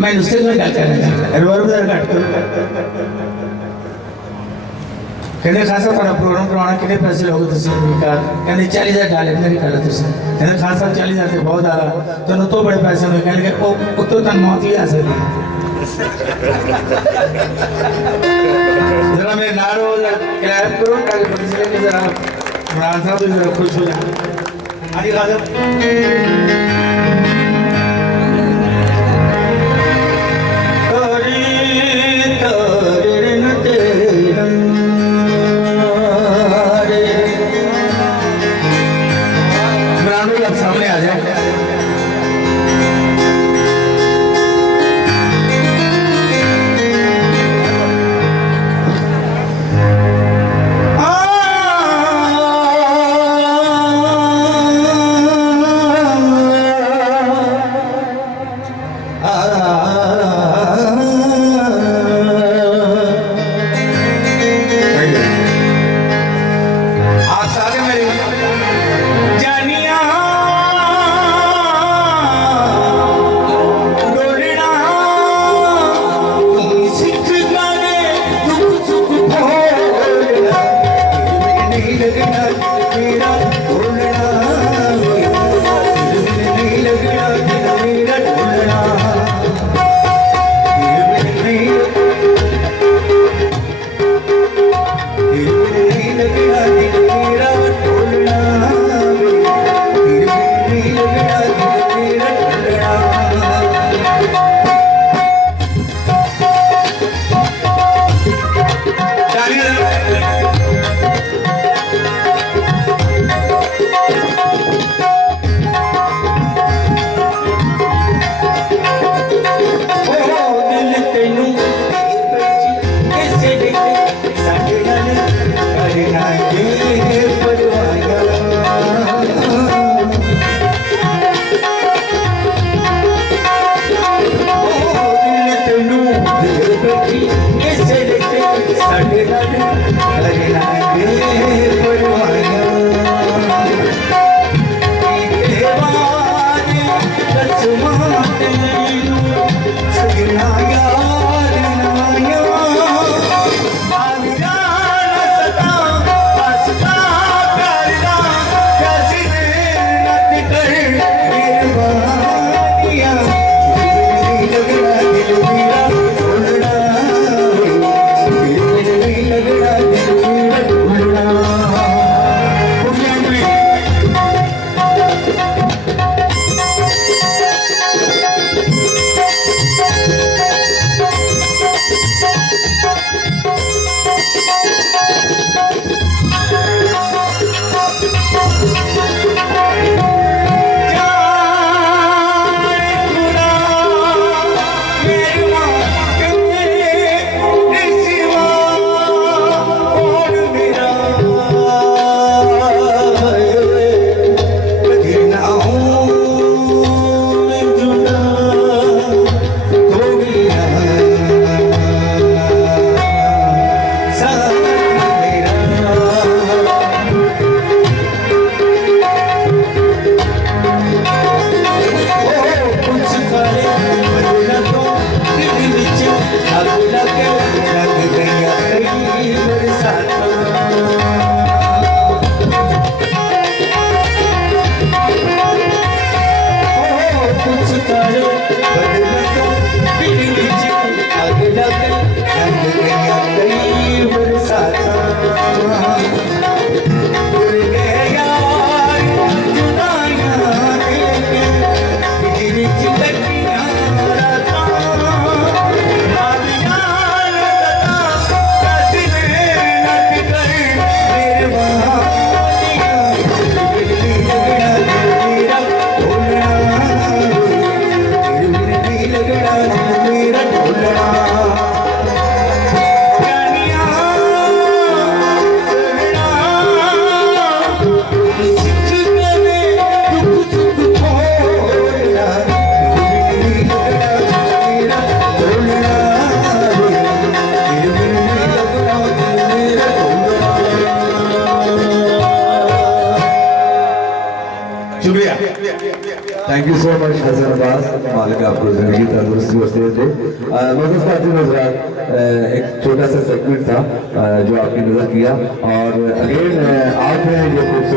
मैं नुसते घर घालता बरोबर घालतो कहने खासा थोड़ा प्रोग्राम करवाना कितने पैसे लोगे तुझे निकाल कहने 40,000 डाले मेरे निकाला तुझे कहने खासा 40,000 से बहुत आ रहा तो न तो बड़े पैसे में कहने के ओ तो तन मौत ही आ सकती जरा मेरे नारो क्लैप करो ताकि पता चले कि जरा इमरान साहब भी जरा खुश हो जाए आगे खासा शुक्रिया। Thank you so much Hasan Abbas, मालिक आपको जिंदगी तंदुरुस्ती और सेहत दे। नौजवान साथी नजरात, एक छोटा सा सेगमेंट था जो आपने नजर किया, और अगेन आपने ये खूबसूरत